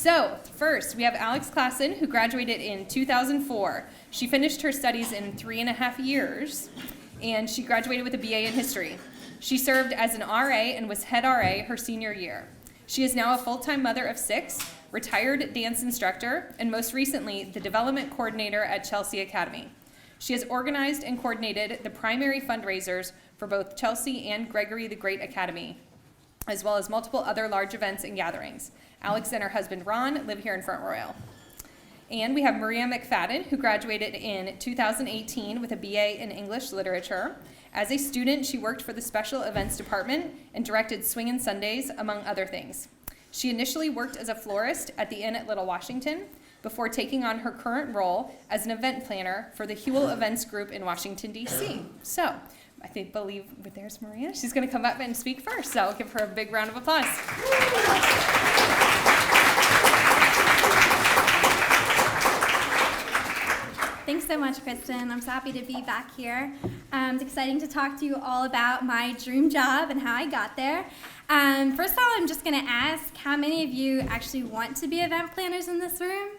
So, first, we have Alex Klassen, who graduated in 2004. She finished her studies in 3.5 years, and she graduated with a BA in history. She served as an RA and was head RA her senior year. She is now a full-time mother of 6, retired dance instructor, and most recently, the development coordinator at Chelsea Academy. She has organized and coordinated the primary fundraisers for both Chelsea and Gregory the Great Academy, as well as multiple other large events and gatherings. Alex and her husband Ron live here in Front Royal. And we have Maria McFadden, who graduated in 2018 with a BA in English Literature. As a student, she worked for the Special Events Department and directed Swingin' Sundays, among other things. She initially worked as a florist at the Inn at Little Washington before taking on her current role as an event planner for the Hewell Events Group in Washington, D.C. So, believe there's Maria. She's going to come up and speak first, so I'll give her a big round of applause. Thanks so much, Kristen. I'm so happy to be back here. It's exciting to talk to you all about my dream job and how I got there. First of all, I'm just going to ask, how many of you actually want to be event planners in this room?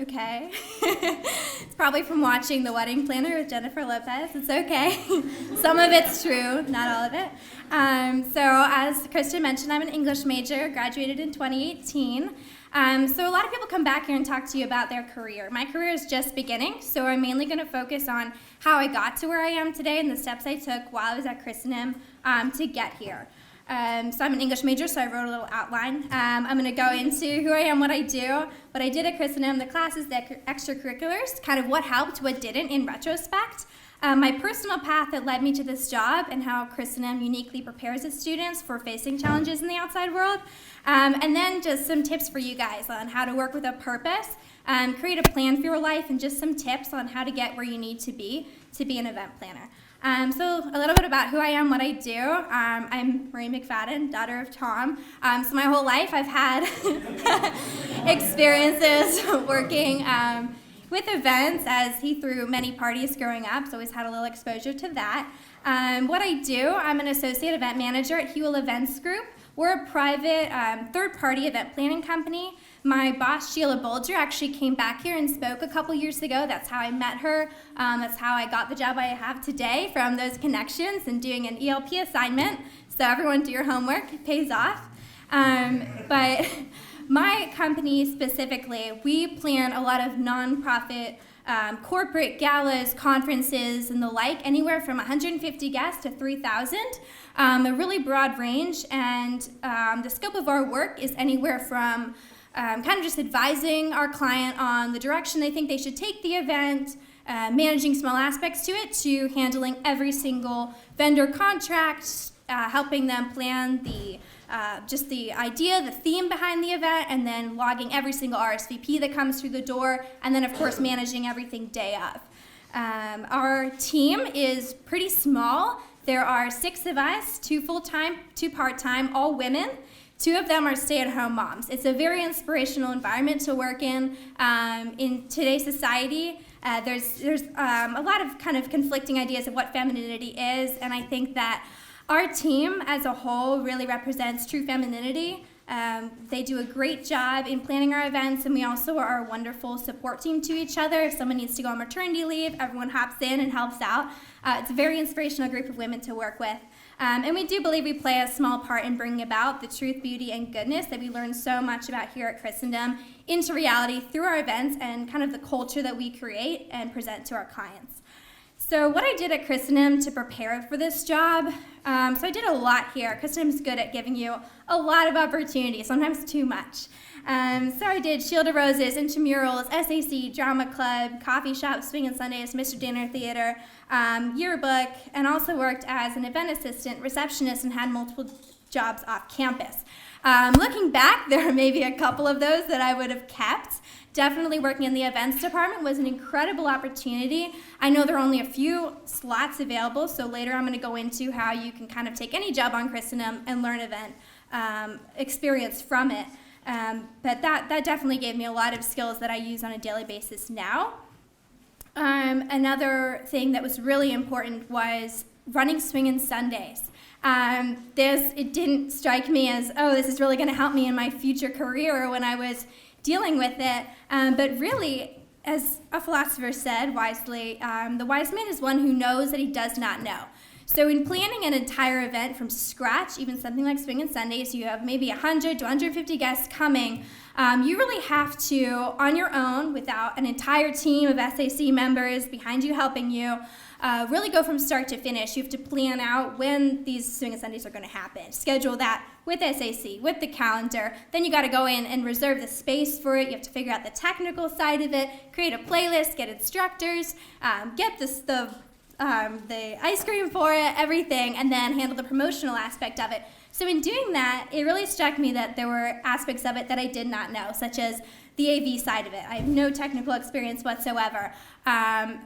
Okay. It's probably from watching The Wedding Planner with Jennifer Lopez. It's okay. Some of it's true, not all of it. So as Kristen mentioned, I'm an English major, graduated in 2018. So a lot of people come back here and talk to you about their career. My career is just beginning, so I'm mainly going to focus on how I got to where I am today and the steps I took while I was at Christendom to get here. So I'm an English major, so I wrote a little outline. I'm going to go into who I am, what I do, what I did at Christendom, the classes, the extracurriculars, kind of what helped, what didn't in retrospect. My personal path that led me to this job and how Christendom uniquely prepares its students for facing challenges in the outside world. And then just some tips for you guys on how to work with a purpose, create a plan for your life, and just some tips on how to get where you need to be an event planner. So a little bit about who I am, what I do. I'm Maria McFadden, daughter of Tom. So my whole life I've had experiences working with events, as he threw many parties growing up, so always had a little exposure to that. What I do, I'm an associate event manager at Hewell Events Group. We're a private third-party event planning company. My boss, Sheila Bolger, actually came back here and spoke a couple years ago. That's how I met her. That's how I got the job I have today, from those connections and doing an ELP assignment. So everyone do your homework. It pays off. But my company specifically, we plan a lot of nonprofit corporate galas, conferences, and the like, anywhere from 150 guests to 3,000. A really broad range, and the scope of our work is anywhere from kind of just advising our client on the direction they think they should take the event, managing small aspects to it, to handling every single vendor contract, helping them plan just the idea, the theme behind the event, and then logging every single RSVP that comes through the door, and then of course managing everything day of. Our team is pretty small. There are 6 of us, 2 full-time, 2 part-time, all women. 2 of them are stay-at-home moms. It's a very inspirational environment to work in. In today's society, there's a lot of kind of conflicting ideas of what femininity is, and I think that our team as a whole really represents true femininity. They do a great job in planning our events, and we also are a wonderful support team to each other. If someone needs to go on maternity leave, everyone hops in and helps out. It's a very inspirational group of women to work with. And we do believe we play a small part in bringing about the truth, beauty, and goodness that we learn so much about here at Christendom into reality through our events and kind of the culture that we create and present to our clients. So what I did at Christendom to prepare for this job, so I did a lot here. Christendom's good at giving you a lot of opportunity, sometimes too much. So I did Shield of Roses, intramurals, SAC, drama club, coffee shop, Swingin' Sundays, Mr. Dinner Theater, yearbook, and also worked as an event assistant, receptionist, and had multiple jobs off campus. Looking back, there are maybe a couple of those that I would have kept. Definitely working in the events department was an incredible opportunity. I know there are only a few slots available, so later I'm going to go into how you can kind of take any job on Christendom and learn event experience from it. But that definitely gave me a lot of skills that I use on a daily basis now. Another thing that was really important was running Swingin' Sundays. It didn't strike me as, oh, this is really going to help me in my future career when I was dealing with it. But really, as a philosopher said wisely, the wise man is one who knows that he does not know. So in planning an entire event from scratch, even something like Swing and Sundays, you have maybe 100 to 150 guests coming. You really have to, on your own, without an entire team of SAC members behind you helping you, really go from start to finish. You have to plan out when these Swing and Sundays are going to happen. Schedule that with SAC, with the calendar. Then you got to go in and reserve the space for it. You have to figure out the technical side of it, create a playlist, get instructors, get the ice cream for it, everything, and then handle the promotional aspect of it. So in doing that, it really struck me that there were aspects of it that I did not know, such as the AV side of it. I have no technical experience whatsoever,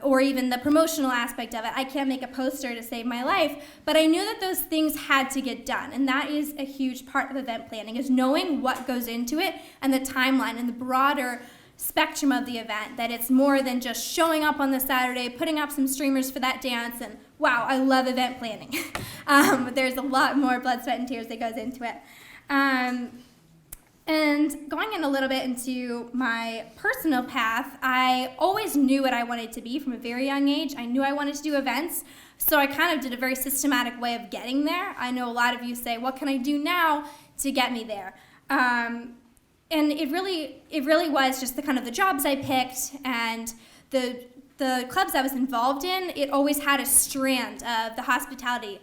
or even the promotional aspect of it. I can't make a poster to save my life, but I knew that those things had to get done, and that is a huge part of event planning, is knowing what goes into it and the timeline and the broader spectrum of the event, that it's more than just showing up on the Saturday, putting up some streamers for that dance, and wow, I love event planning. There's a lot more blood, sweat, and tears that goes into it. And going in a little bit into my personal path, I always knew what I wanted to be from a very young age. I knew I wanted to do events, so I kind of did a very systematic way of getting there. I know a lot of you say, what can I do now to get me there? And it really was just the kind of the jobs I picked and the clubs I was involved in. It always had a strand of the hospitality,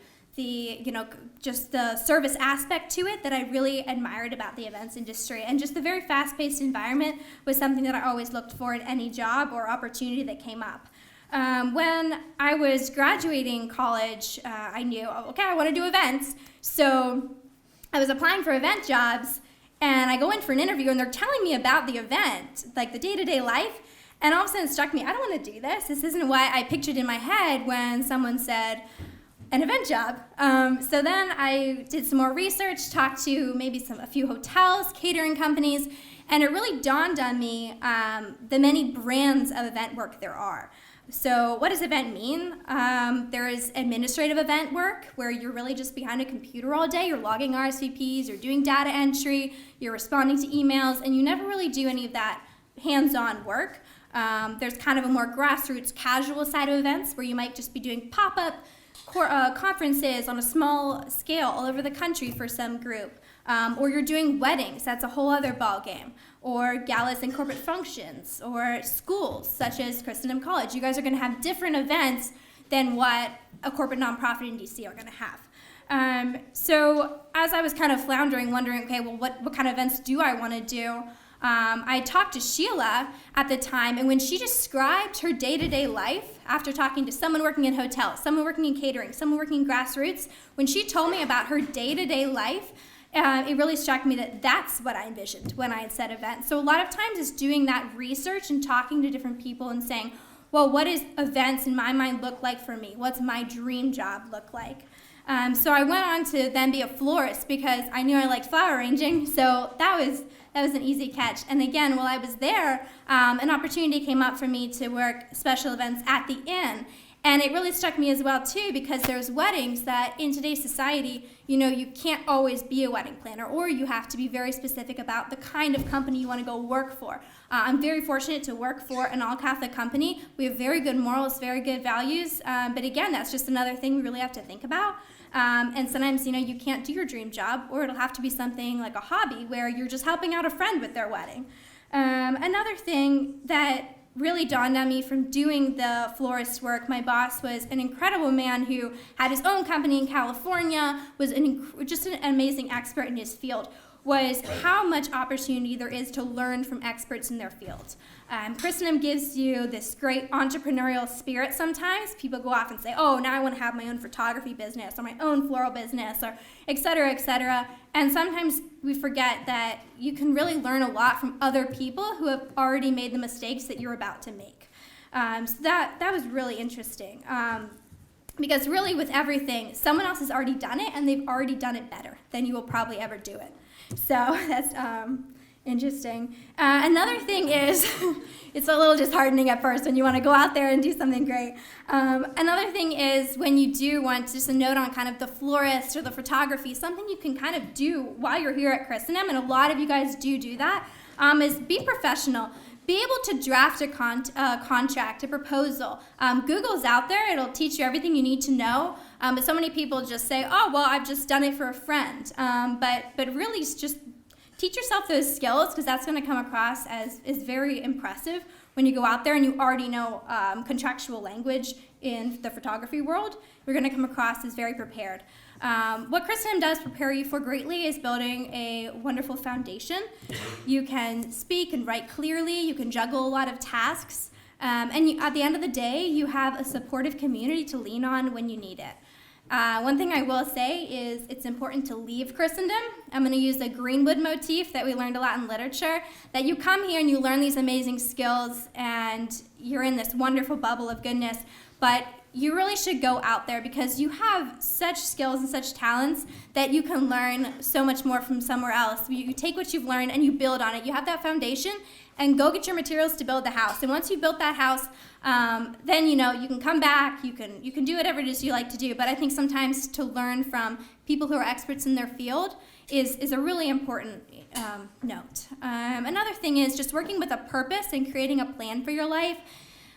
just the service aspect to it that I really admired about the events industry. And just the very fast-paced environment was something that I always looked for in any job or opportunity that came up. When I was graduating college, I knew, okay, I want to do events. So I was applying for event jobs, and I go in for an interview, and they're telling me about the event, like the day-to-day life, and all of a sudden it struck me, I don't want to do this. This isn't what I pictured in my head when someone said an event job. So then I did some more research, talked to maybe a few hotels, catering companies, and it really dawned on me the many brands of event work there are. So what does event mean? There is administrative event work, where you're really just behind a computer all day. You're logging RSVPs, you're doing data entry, you're responding to emails, and you never really do any of that hands-on work. There's kind of a more grassroots, casual side of events, where you might just be doing pop-up conferences on a small scale all over the country for some group. Or you're doing weddings, that's a whole other ballgame. Or galas and corporate functions, or schools, such as Christendom College. You guys are going to have different events than what a corporate nonprofit in DC are going to have. So as I was kind of floundering, wondering, okay, well, what kind of events do I want to do? I talked to Sheila at the time, and when she described her day-to-day life, after talking to someone working in hotels, someone working in catering, someone working in grassroots, when she told me about her day-to-day life, it really struck me that that's what I envisioned when I had said events. So a lot of times it's doing that research and talking to different people and saying, well, what does events in my mind look like for me? What's my dream job look like? So I went on to then be a florist because I knew I liked flower arranging, so that was an easy catch. And again, while I was there, an opportunity came up for me to work special events at the inn. And it really struck me as well, too, because there's weddings that in today's society, you can't always be a wedding planner, or you have to be very specific about the kind of company you want to go work for. I'm very fortunate to work for an all-Catholic company. We have very good morals, very good values, but again, that's just another thing we really have to think about. And sometimes, you can't do your dream job, or it'll have to be something like a hobby where you're just helping out a friend with their wedding. Another thing that really dawned on me from doing the florist work, my boss was an incredible man who had his own company in California, was just an amazing expert in his field, was how much opportunity there is to learn from experts in their field. Christendom gives you this great entrepreneurial spirit sometimes. People go off and say, oh, now I want to have my own photography business or my own floral business, or et cetera, et cetera. And sometimes we forget that you can really learn a lot from other people who have already made the mistakes that you're about to make. So that was really interesting. Because really with everything, someone else has already done it, and they've already done it better than you will probably ever do it. So that's Interesting. Another thing is, it's a little disheartening at first when you want to go out there and do something great. Another thing is when you do want just a note on kind of the florist or the photography, something you can kind of do while you're here at Christendom, and a lot of you guys do that, is be professional. Be able to draft a contract, a proposal. Google's out there. It'll teach you everything you need to know. But so many people just say, oh, well, I've just done it for a friend. But really just teach yourself those skills, because that's going to come across as very impressive when you go out there and you already know contractual language in the photography world. You're going to come across as very prepared. What Christendom does prepare you for greatly is building a wonderful foundation. You can speak and write clearly. You can juggle a lot of tasks. At the end of the day, you have a supportive community to lean on when you need it. One thing I will say is it's important to leave Christendom. I'm going to use a Greenwood motif that we learned a lot in literature, that you come here and you learn these amazing skills and you're in this wonderful bubble of goodness, but you really should go out there because you have such skills and such talents that you can learn so much more from somewhere else. You take what you've learned and you build on it. You have that foundation, and go get your materials to build the house. And once you built that house, then you can come back, you can do whatever it is you like to do. But I think sometimes to learn from people who are experts in their field is a really important note. Another thing is just working with a purpose and creating a plan for your life.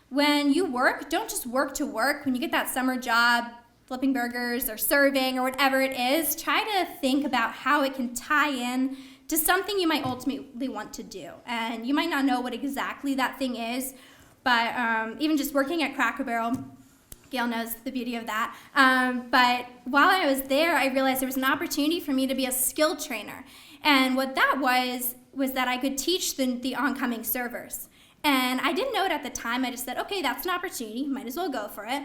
When you work, don't just work to work. When you get that summer job, flipping burgers or serving or whatever it is, try to think about how it can tie in to something you might ultimately want to do. And you might not know what exactly that thing is, but even just working at Cracker Barrel, Gail knows the beauty of that. But while I was there, I realized there was an opportunity for me to be a skill trainer. And what that was that I could teach the oncoming servers. And I didn't know it at the time. I just said, okay, that's an opportunity. Might as well go for it.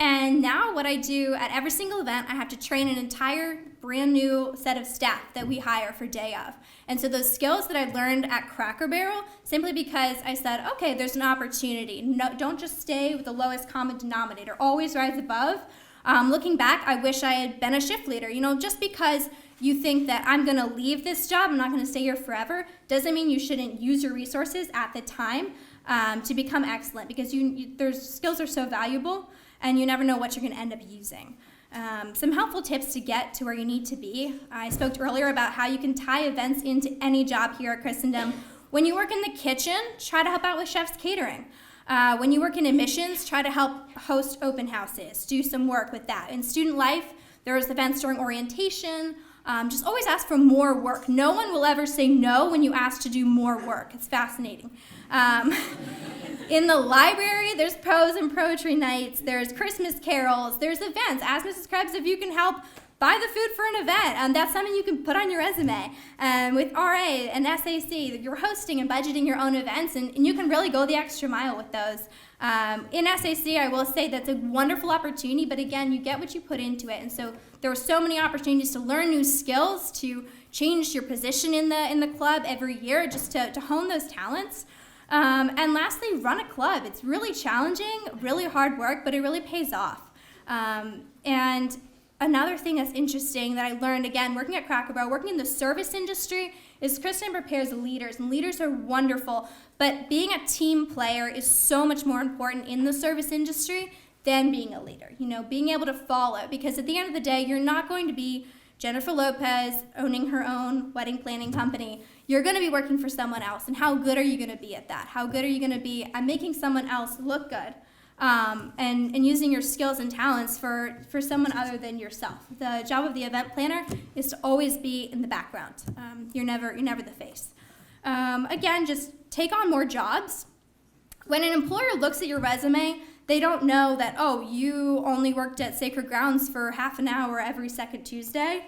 And now what I do at every single event, I have to train an entire brand new set of staff that we hire for day of. And so those skills that I learned at Cracker Barrel, simply because I said, okay, there's an opportunity. No, don't just stay with the lowest common denominator. Always rise above. Looking back, I wish I had been a shift leader. just because you think that I'm going to leave this job, I'm not going to stay here forever, doesn't mean you shouldn't use your resources at the time to become excellent, because those skills are so valuable, and you never know what you're going to end up using. Some helpful tips to get to where you need to be. I spoke earlier about how you can tie events into any job here at Christendom. When you work in the kitchen, try to help out with chef's catering. When you work in admissions, try to help host open houses. Do some work with that. In student life, there's events during orientation. Just always ask for more work. No one will ever say no when you ask to do more work. It's fascinating. In the library, there's prose and poetry nights. There's Christmas carols. There's events. Ask Mrs. Krebs if you can help buy the food for an event. That's something you can put on your resume. With RA and SAC, you're hosting and budgeting your own events, and you can really go the extra mile with those. In SAC, I will say that's a wonderful opportunity, but again, you get what you put into it. And so there were so many opportunities to learn new skills, to change your position in the club every year, just to hone those talents. And lastly, run a club. It's really challenging, really hard work, but it really pays off. And another thing that's interesting that I learned, again, working at Cracker Barrel, working in the service industry, is Christendom prepares leaders, and leaders are wonderful, but being a team player is so much more important in the service industry than being a leader. Being able to follow, because at the end of the day, you're not going to be Jennifer Lopez owning her own wedding planning company. You're going to be working for someone else, and how good are you going to be at that? How good are you going to be at making someone else look good? And using your skills and talents for someone other than yourself. The job of the event planner is to always be in the background. You're never the face. Again, just take on more jobs. When an employer looks at your resume, they don't know that, you only worked at Sacred Grounds for half an hour every second Tuesday.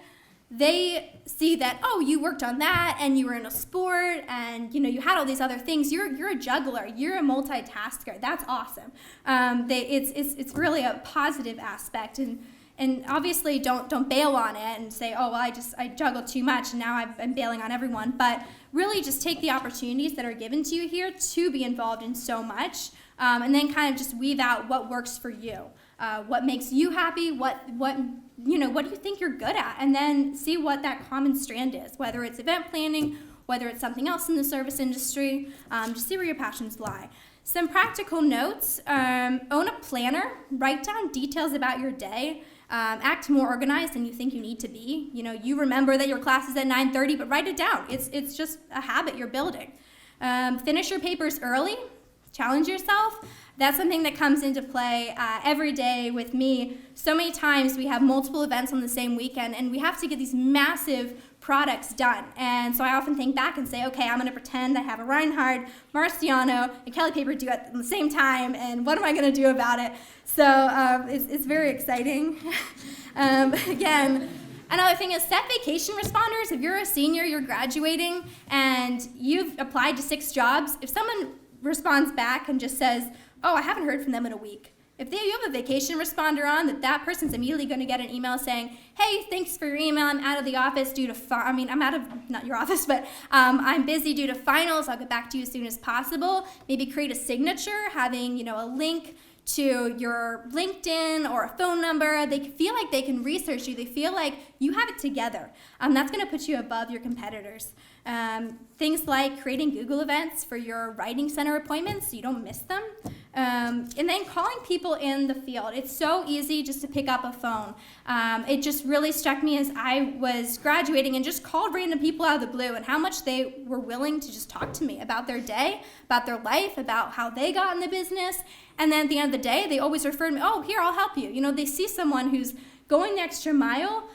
They see that, you worked on that, and you were in a sport, and you had all these other things. You're a juggler. You're a multitasker. That's awesome. It's really a positive aspect, and obviously don't bail on it and say, I juggle too much, and now I'm bailing on everyone. But really, just take the opportunities that are given to you here to be involved in so much, and then kind of just weave out what works for you. What makes you happy, what do you think you're good at, and then see what that common strand is, whether it's event planning whether it's something else in the service industry. Just see where your passions lie. Some practical notes: own a planner, write down details about your day. Act more organized than you think you need to be. You remember that your class is at 9:30, but write it down. It's just a habit you're building. Finish your papers early. Challenge yourself. That's something that comes into play every day with me. So many times we have multiple events on the same weekend, and we have to get these massive products done. And so I often think back and say, okay, I'm going to pretend I have a Reinhard, Marciano, and Kelly paper due at the same time, and what am I going to do about it? So it's very exciting. Again, another thing is set vacation responders. If you're a senior, you're graduating, and you've applied to 6 jobs, if someone responds back and just says, oh, I haven't heard from them in a week. If you have a vacation responder on, that person's immediately going to get an email saying, hey, thanks for your email. I'm out of the office due to, I'm out of, not your office, but I'm busy due to finals. I'll get back to you as soon as possible. Maybe create a signature, having, a link to your LinkedIn or a phone number. They feel like they can research you. They feel like you have it together. That's going to put you above your competitors. Things like creating Google events for your writing center appointments so you don't miss them. And then calling people in the field. It's so easy just to pick up a phone. It just really struck me as I was graduating and just called random people out of the blue and how much they were willing to just talk to me about their day, about their life, about how they got in the business. And then at the end of the day, they always referred me, oh, here, I'll help you. They see someone who's going the extra mile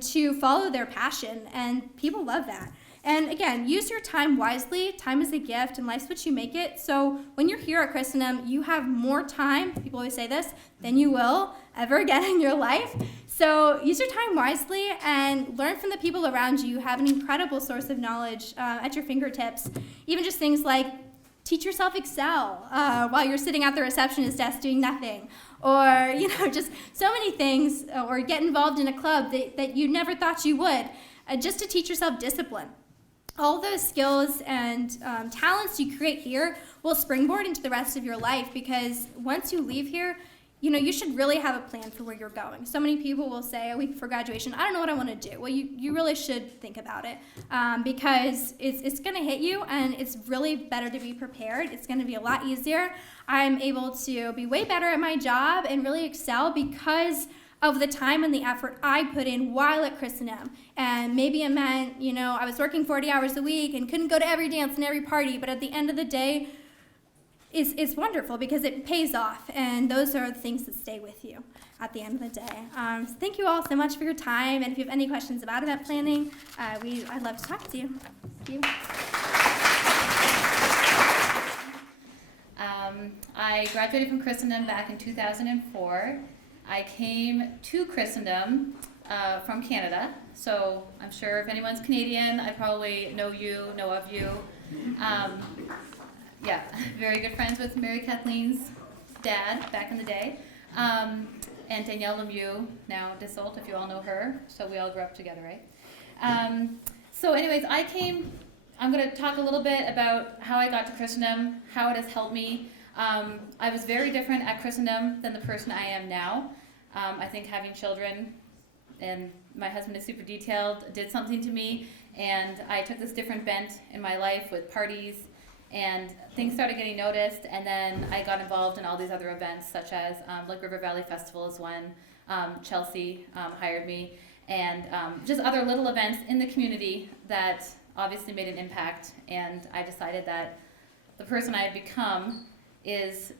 to follow their passion, and people love that. And again, use your time wisely. Time is a gift, and life's what you make it. So when you're here at Christendom, you have more time, people always say this, than you will ever get in your life. So use your time wisely and learn from the people around you. You have an incredible source of knowledge at your fingertips. Even just things like teach yourself Excel while you're sitting at the receptionist desk doing nothing. Or, just so many things. Or get involved in a club that you never thought you would, just to teach yourself discipline. All those skills and talents you create here will springboard into the rest of your life, because once you leave here, you should really have a plan for where you're going. So many people will say a week before graduation, I don't know what I want to do. Well, you really should think about it because it's going to hit you, and it's really better to be prepared. It's going to be a lot easier. I'm able to be way better at my job and really excel because of the time and the effort I put in while at Christendom. And maybe it meant, I was working 40 hours a week and couldn't go to every dance and every party, but at the end of the day, it's wonderful because it pays off, and those are the things that stay with you at the end of the day. So thank you all so much for your time, and if you have any questions about event planning, I'd love to talk to you. Thank you. I graduated from Christendom back in 2004. I came to Christendom from Canada, so I'm sure if anyone's Canadian, I probably know of you. Yeah, very good friends with Mary Kathleen's dad back in the day, and Danielle Lemieux, now Dissolt, if you all know her, so we all grew up together, right? So anyways, I'm going to talk a little bit about how I got to Christendom, how it has helped me. I was very different at Christendom than the person I am now. I think having children, and my husband is super detailed, did something to me, and I took this different bent in my life with parties, and things started getting noticed, and then I got involved in all these other events, such as like River Valley Festival is one. Chelsea hired me, and just other little events in the community that obviously made an impact, and I decided that the person I had become is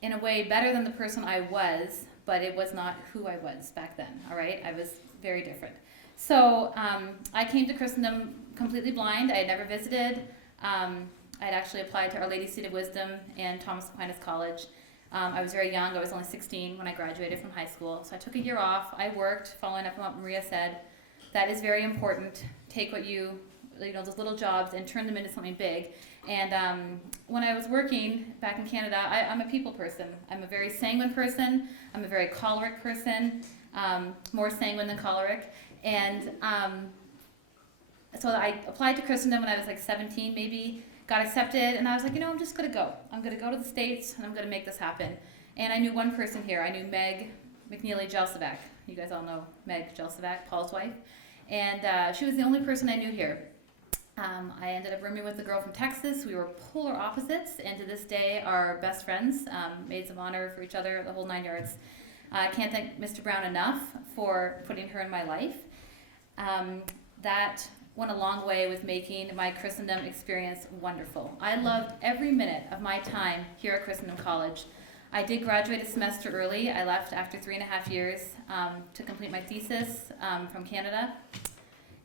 in a way better than the person I was, but it was not who I was back then, all right? I was very different. So I came to Christendom completely blind. I had never visited. I had actually applied to Our Lady's Seat of Wisdom and Thomas Aquinas College. I was very young. I was only 16 when I graduated from high school. So I took a year off. I worked, following up on what Maria said. That is very important. Take what those little jobs and turn them into something big. And when I was working back in Canada, I'm a people person. I'm a very sanguine person. I'm a very choleric person, more sanguine than choleric. And so I applied to Christendom when I was like 17 maybe, got accepted, and I was like, I'm just going to go. I'm going to go to the States, and I'm going to make this happen. And I knew one person here. I knew Meg McNeely-Jelcevac. You guys all know Meg Jelcevac, Paul's wife. And she was the only person I knew here. I ended up rooming with a girl from Texas. We were polar opposites, and to this day are best friends, maids of honor for each other, the whole 9 yards. I can't thank Mr. Brown enough for putting her in my life. That went a long way with making my Christendom experience wonderful. I loved every minute of my time here at Christendom College. I did graduate a semester early. I left after 3.5 years to complete my thesis from Canada.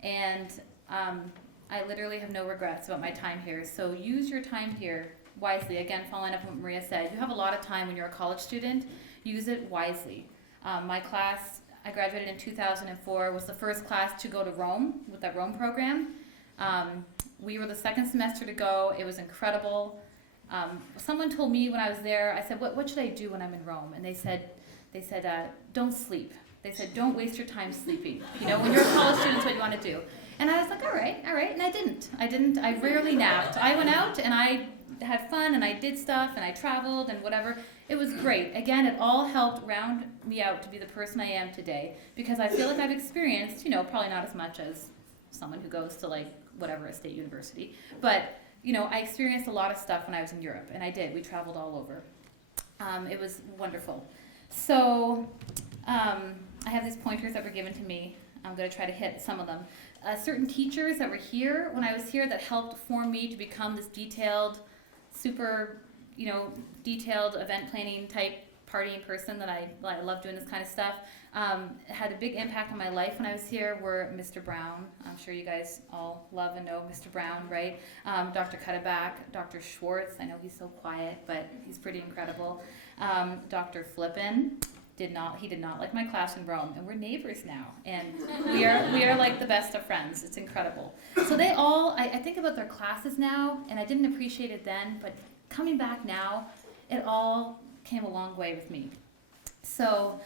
And I literally have no regrets about my time here. So use your time here wisely. Again, following up on what Maria said, you have a lot of time when you're a college student. Use it wisely. My class, I graduated in 2004, was the first class to go to Rome with that Rome program. We were the second semester to go. It was incredible. Someone told me when I was there, I said, what should I do when I'm in Rome? And they said, don't sleep. They said, don't waste your time sleeping. You know, when you're a college student, it's what you want to do. And I was like, all right. And I didn't. I rarely napped. I went out and I had fun and I did stuff and I traveled and whatever. It was great. Again, it all helped round me out to be the person I am today, because I feel like I've experienced, you know, probably not as much as someone who goes to like whatever, a state university, but you know, I experienced a lot of stuff when I was in Europe, and I did. We traveled all over. It was wonderful. So I have these pointers that were given to me. I'm going to try to hit some of them. Certain teachers that were here when I was here that helped form me to become this detailed, super, you know, detailed event planning type partying person that I love doing this kind of stuff. Had a big impact on my life when I was here were Mr. Brown. I'm sure you guys all love and know Mr. Brown, right? Dr. Cutterback, Dr. Schwartz. I know he's so quiet, but he's pretty incredible. Dr. Flippin did not like my class in Rome, and we're neighbors now, and we are like the best of friends. It's incredible. So they all, I think about their classes now, and I didn't appreciate it then, but coming back now, it all came a long way with me. So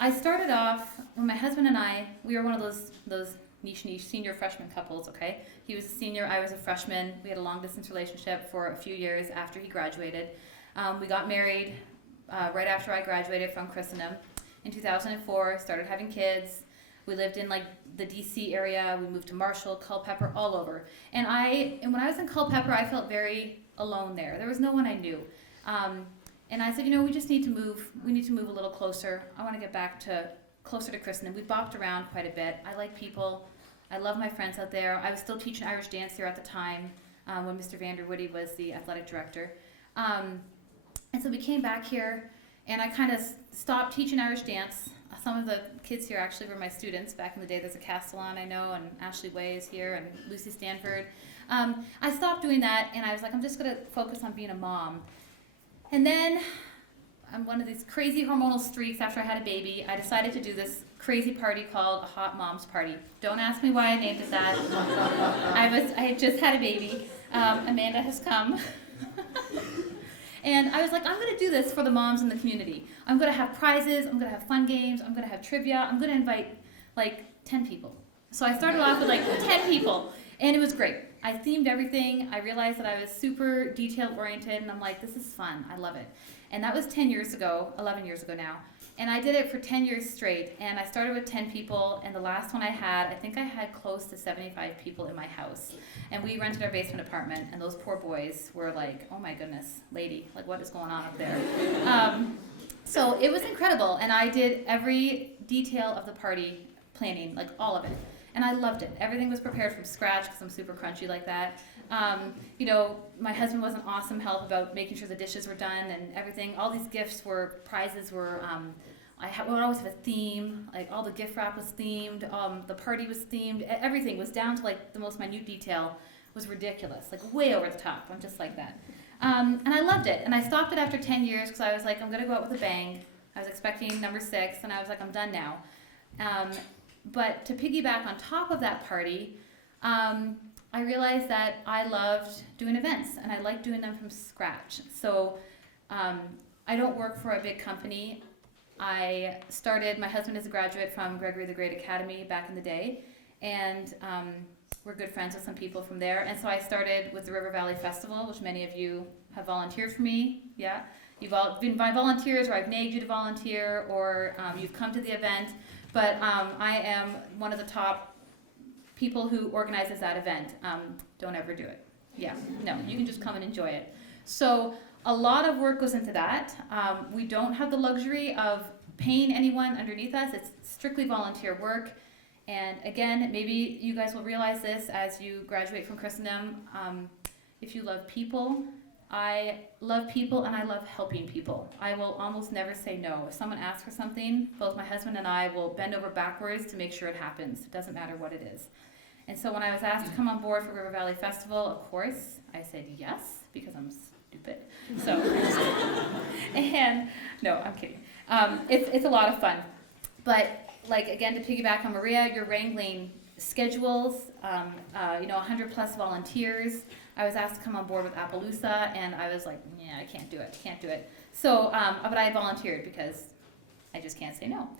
I started off when my husband and I, we were one of those niche senior freshman couples, okay? He was a senior, I was a freshman. We had a long distance relationship for a few years after he graduated. We got married right after I graduated from Christendom in 2004, started having kids. We lived in like the DC area. We moved to Marshall, Culpeper, all over. And when I was in Culpeper, I felt very alone there. There was no one I knew. And I said, you know, we just need to move. We need to move a little closer. I want to get back to closer to Christendom. We bopped around quite a bit. I like people. I love my friends out there. I was still teaching Irish dance here at the time when Mr. Vanderwoody was the athletic director. And so we came back here, and I kind of stopped teaching Irish dance. Some of the kids here actually were my students back in the day. There's a Castellan I know, and Ashley Way is here, and Lucy Stanford. I stopped doing that, and I was like, I'm just going to focus on being a mom. And then, on one of these crazy hormonal streaks after I had a baby, I decided to do this crazy party called a Hot Moms Party. Don't ask me why I named it that. I had just had a baby. Amanda has come. And I was like, I'm going to do this for the moms in the community. I'm going to have prizes. I'm going to have fun games. I'm going to have trivia. I'm going to invite like 10 people. So I started off with like 10 people, and it was great. I themed everything. I realized that I was super detail-oriented, and I'm like, this is fun. I love it. And that was 11 years ago now. And I did it for 10 years straight, and I started with 10 people, and the last one I think I had close to 75 people in my house. And we rented our basement apartment, and those poor boys were like, oh my goodness, lady, like what is going on up there? So it was incredible, and I did every detail of the party planning, like all of it. And I loved it. Everything was prepared from scratch because I'm super crunchy like that. You know, my husband was an awesome help about making sure the dishes were done and everything. All these prizes were, we would always have a theme. Like all the gift wrap was themed. The party was themed. Everything was down to like the most minute detail. Was ridiculous, like way over the top. I'm just like that. And I loved it. And I stopped it after 10 years because I was like, I'm going to go out with a bang. I was expecting number 6, and I was like, I'm done now. But to piggyback on top of that party, I realized that I loved doing events, and I like doing them from scratch. So I don't work for a big company. My husband is a graduate from Gregory the Great Academy back in the day, and we're good friends with some people from there. And so I started with the River Valley Festival, which many of you have volunteered for me. Yeah, you've all been my volunteers, or I've nagged you to volunteer, or you've come to the event. But I am one of the top people who organizes that event, don't ever do it. Yeah, no, you can just come and enjoy it. So a lot of work goes into that. We don't have the luxury of paying anyone underneath us. It's strictly volunteer work. And again, maybe you guys will realize this as you graduate from Christendom. If you love people, I love people and I love helping people. I will almost never say no. If someone asks for something, both my husband and I will bend over backwards to make sure it happens. It doesn't matter what it is. And so when I was asked to come on board for River Valley Festival, of course, I said yes, because I'm stupid. So, and no, I'm kidding. It's a lot of fun. But like, again, to piggyback on Maria, you're wrangling schedules, 100 plus volunteers. I was asked to come on board with Appaloosa, and I was like, yeah, I can't do it. So, but I volunteered because I just can't say no.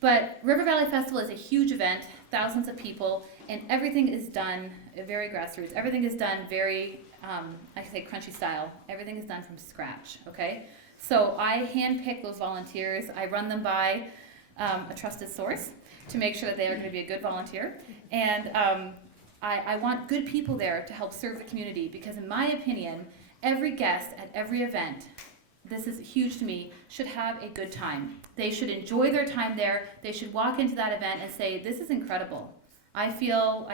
But River Valley Festival is a huge event, thousands of people, and everything is done very grassroots. Everything is done very, I say crunchy style. Everything is done from scratch, okay? So I handpick those volunteers. I run them by a trusted source to make sure that they are going to be a good volunteer. And I want good people there to help serve the community, because in my opinion, every guest at every event, this is huge to me, should have a good time. They should enjoy their time there. They should walk into that event and say, this is incredible. I feel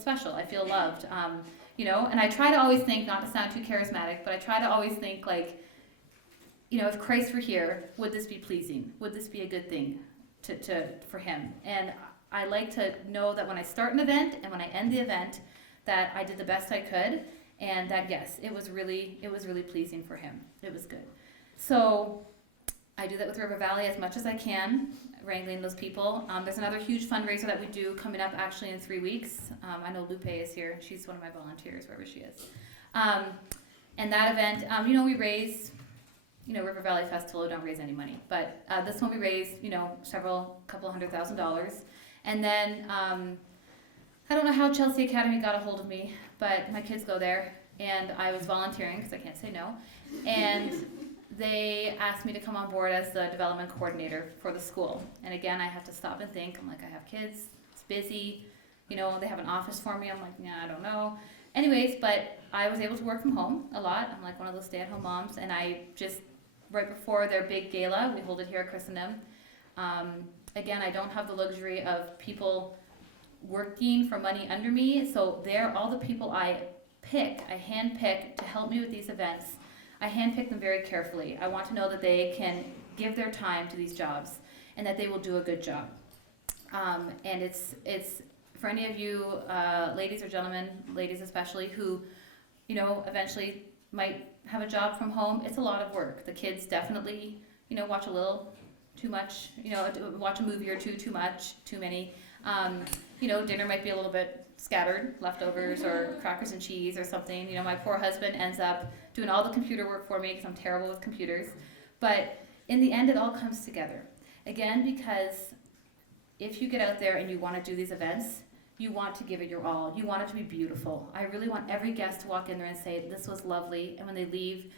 special. I feel loved. And I try to always think, not to sound too charismatic, but I try to always think like, if Christ were here, would this be pleasing? Would this be a good thing for him? And I like to know that when I start an event and when I end the event, that I did the best I could, and that yes, it was really pleasing for him. It was good. So I do that with River Valley as much as I can, wrangling those people. There's another huge fundraiser that we do coming up actually in 3 weeks. I know Lupe is here. She's one of my volunteers, wherever she is. And that event, we raise, River Valley Festival, we don't raise any money. But this one we raised, couple $100,000. And then, I don't know how Chelsea Academy got a hold of me, but my kids go there, and I was volunteering because I can't say no. And they asked me to come on board as the development coordinator for the school. And again, I have to stop and think. I'm like, I have kids, it's busy, they have an office for me. I'm like, yeah, I don't know. Anyways, but I was able to work from home a lot. I'm like one of those stay-at-home moms, and I just, right before their big gala, we hold it here at Christendom. Again, I don't have the luxury of people working for money under me, so they're all the people I handpick to help me with these events. I handpick them very carefully. I want to know that they can give their time to these jobs and that they will do a good job. And it's for any of you ladies or gentlemen, ladies especially, who eventually might have a job from home. It's a lot of work. The kids definitely watch a little too much, watch a movie or two too much, too many. Dinner might be a little bit scattered, leftovers or crackers and cheese or something. My poor husband ends up doing all the computer work for me because I'm terrible with computers. But in the end, it all comes together. Again, because if you get out there and you want to do these events, you want to give it your all. You want it to be beautiful. I really want every guest to walk in there and say, this was lovely. And when they leave,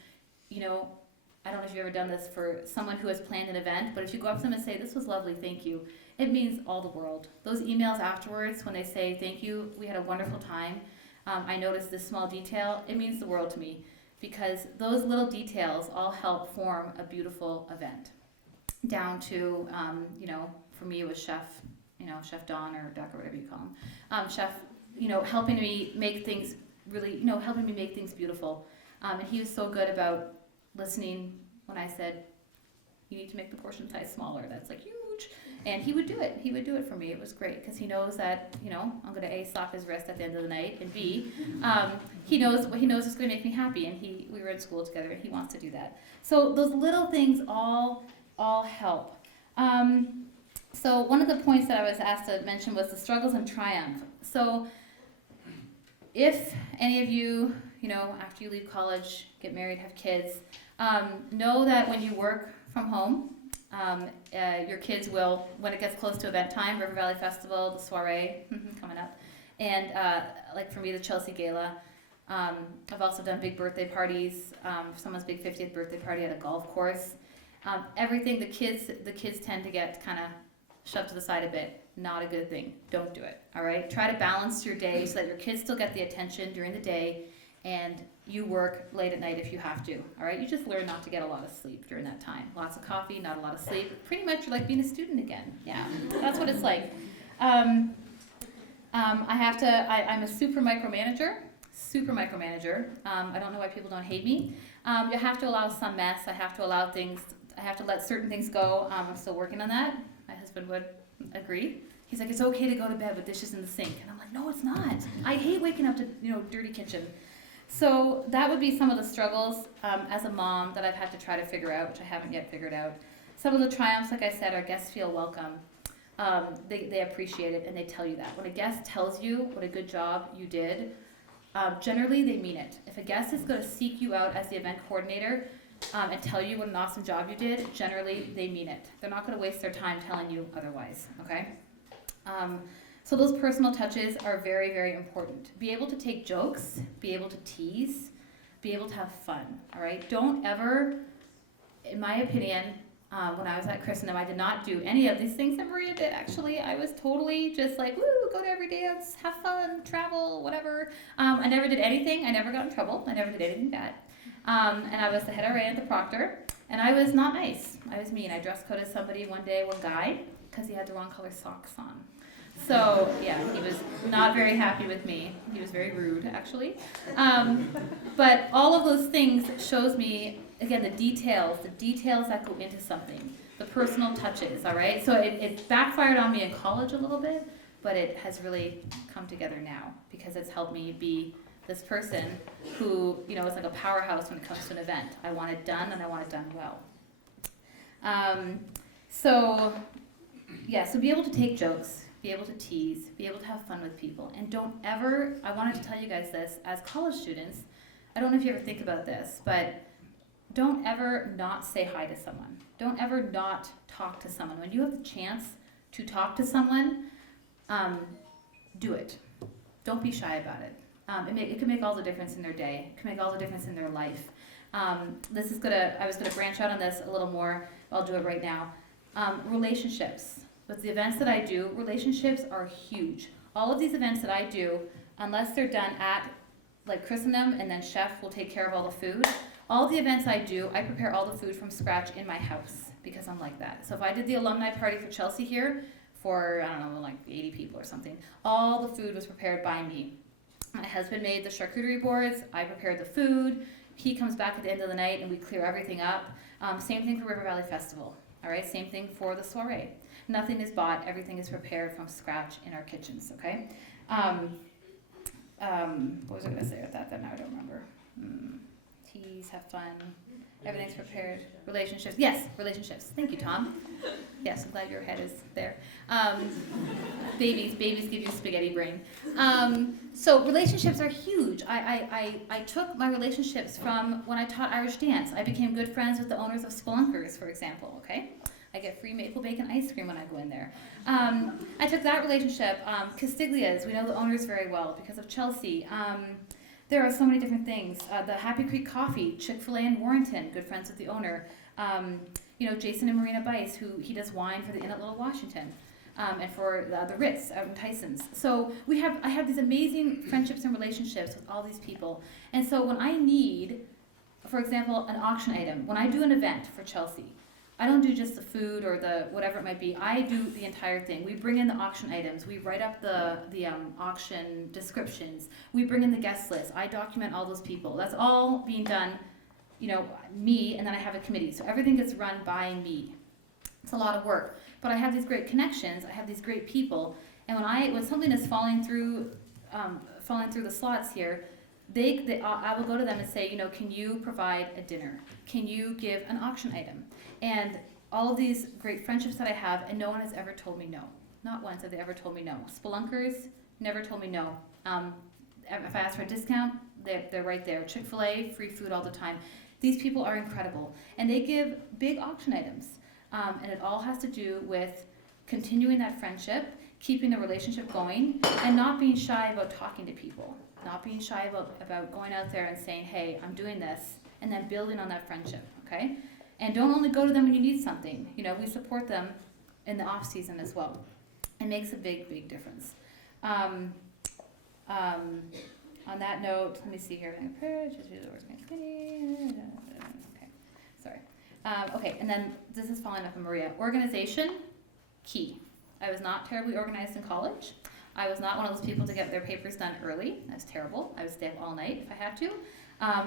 I don't know if you've ever done this for someone who has planned an event, but if you go up to them and say, this was lovely, thank you, it means all the world. Those emails afterwards, when they say, thank you, we had a wonderful time, I noticed this small detail, it means the world to me, because those little details all help form a beautiful event. Down to, for me it was Chef Don or Duck or whatever you call him. Chef, helping me make things really, helping me make things beautiful. And he was so good about listening when I said, you need to make the portion size smaller. That's like huge. And he would do it. He would do it for me. It was great because he knows that, I'm going to A, slap his wrist at the end of the night, and B, he knows is going to make me happy. And we were in school together, and he wants to do that. So those little things all help. So one of the points that I was asked to mention was the struggles and triumph. So if any of you, after you leave college, get married, have kids, know that when you work from home, your kids will, when it gets close to event time, River Valley Festival, the soiree coming up, and like for me, the Chelsea Gala. I've also done big birthday parties, someone's big 50th birthday party at a golf course. Everything, the kids tend to get kind of shoved to the side a bit not a good thing. Don't do it, all right? Try to balance your day so that your kids still get the attention during the day and you work late at night if you have to, all right? You just learn not to get a lot of sleep during that time. Lots of coffee, not a lot of sleep. Pretty much you're like being a student again. Yeah, that's what it's like. I'm a super micromanager. I don't know why people don't hate me. You have to allow some mess. I have to let certain things go. I'm still working on that. My husband would agree. He's like, it's okay to go to bed with dishes in the sink. And I'm like, no, it's not. I hate waking up to, dirty kitchen. So that would be some of the struggles as a mom that I've had to try to figure out, which I haven't yet figured out. Some of the triumphs, like I said, our guests feel welcome. They appreciate it, and they tell you that. When a guest tells you what a good job you did, generally they mean it. If a guest is going to seek you out as the event coordinator and tell you what an awesome job you did, generally they mean it. They're not going to waste their time telling you otherwise, okay? So those personal touches are very, very important. Be able to take jokes, be able to tease, be able to have fun, all right? Don't ever, in my opinion, when I was at Christendom, I did not do any of these things that Maria did, actually. I was totally just like, woo, go to every dance, have fun, travel, whatever. I never did anything. I never got in trouble. I never did anything bad. And I was the head RA at the proctor, and I was not nice. I was mean. I dress coded somebody one guy, because he had the wrong color socks on. So, yeah, he was not very happy with me. He was very rude, actually. But all of those things shows me, again, the details that go into something, the personal touches, all right? So it backfired on me in college a little bit, but it has really come together now because it's helped me be this person who, is like a powerhouse when it comes to an event. I want it done, and I want it done well. So be able to take jokes, be able to tease, be able to have fun with people, and don't ever, I wanted to tell you guys this, as college students, I don't know if you ever think about this, but don't ever not say hi to someone. Don't ever not talk to someone. When you have the chance to talk to someone, do it. Don't be shy about it. It can make all the difference in their day. It can make all the difference in their life. I was gonna branch out on this a little more. I'll do it right now. Relationships. With the events that I do, relationships are huge. All of these events that I do, unless they're done at like Christendom and then chef will take care of all the food, all the events I do, I prepare all the food from scratch in my house because I'm like that. So if I did the alumni party for Chelsea here for, 80 people or something, all the food was prepared by me. My husband made the charcuterie boards, I prepared the food, he comes back at the end of the night and we clear everything up. Same thing for River Valley Festival, all right? Same thing for the soiree. Nothing is bought, everything is prepared from scratch in our kitchens, okay? What was I going to say with that then? Now I don't remember. Tease, have fun, everything's prepared. Relationships, yes, relationships. Thank you, Tom. Yes, I'm glad your head is there. Babies give you spaghetti brain. So relationships are huge. I took my relationships from when I taught Irish dance. I became good friends with the owners of Spelunkers, for example, okay? I get free maple bacon ice cream when I go in there. I took that relationship. Castiglia's, we know the owners very well because of Chelsea. There are so many different things. The Happy Creek Coffee, Chick-fil-A in Warrenton, good friends with the owner. Jason and Marina Bice, he does wine for the Inn at Little Washington, and for the Ritz out in Tyson's. So I have these amazing friendships and relationships with all these people. And so when I need, for example, an auction item, when I do an event for Chelsea, I don't do just the food or the whatever it might be. I do the entire thing. We bring in the auction items. We write up the auction descriptions. We bring in the guest list. I document all those people. That's all being done, me, and then I have a committee. So everything gets run by me. It's a lot of work. But I have these great connections. I have these great people. And when something is falling through the slots here, I will go to them and say, can you provide a dinner? Can you give an auction item? And all of these great friendships that I have, and no one has ever told me no. Not once have they ever told me no. Spelunkers never told me no. If I ask for a discount, they're right there. Chick-fil-A, free food all the time. These people are incredible. And they give big auction items. And it all has to do with continuing that friendship, keeping the relationship going, and not being shy about talking to people. Not being shy about going out there and saying, hey, I'm doing this, and then building on that friendship, okay? And don't only go to them when you need something. We support them in the off season as well. And it makes a big, big difference. On that note, let me see here. Okay, sorry. Okay, and then this is following up on Maria. Organization, key. I was not terribly organized in college. I was not one of those people to get their papers done early. That was terrible. I would stay up all night if I had to.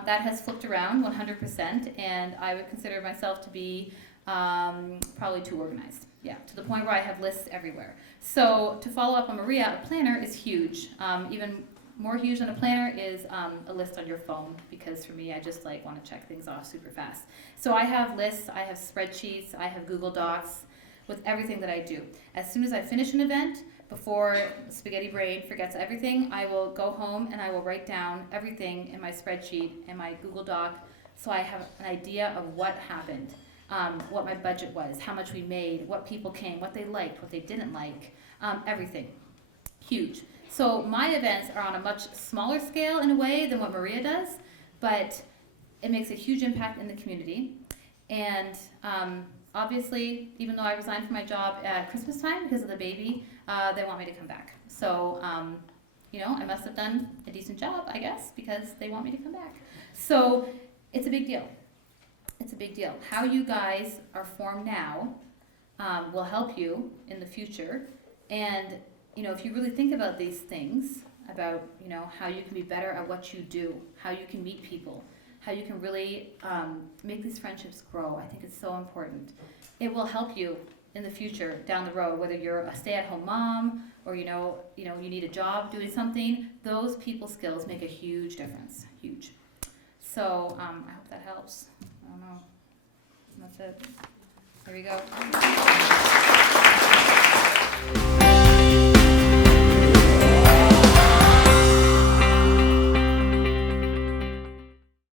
That has flipped around 100%, and I would consider myself to be probably too organized. Yeah, to the point where I have lists everywhere. So to follow up on Maria, a planner is huge. Even more huge than a planner is a list on your phone, because for me, I just like want to check things off super fast. So I have lists, I have spreadsheets, I have Google Docs with everything that I do. As soon as I finish an event, before spaghetti brain forgets everything, I will go home and I will write down everything in my spreadsheet and my Google Doc, so I have an idea of what happened, what my budget was, how much we made, what people came, what they liked, what they didn't like, everything. Huge. So my events are on a much smaller scale in a way than what Maria does, but it makes a huge impact in the community. And obviously, even though I resigned from my job at Christmas time because of the baby, they want me to come back. So, I must have done a decent job, I guess, because they want me to come back. So it's a big deal. It's a big deal. How you guys are formed now will help you in the future. And, if you really think about these things, about, how you can be better at what you do, how you can meet people, how you can really make these friendships grow, I think it's so important. It will help you in the future down the road, whether you're a stay-at-home mom or you need a job doing something. Those people skills make a huge difference, huge. So I hope that helps. I don't know. That's it. There we go.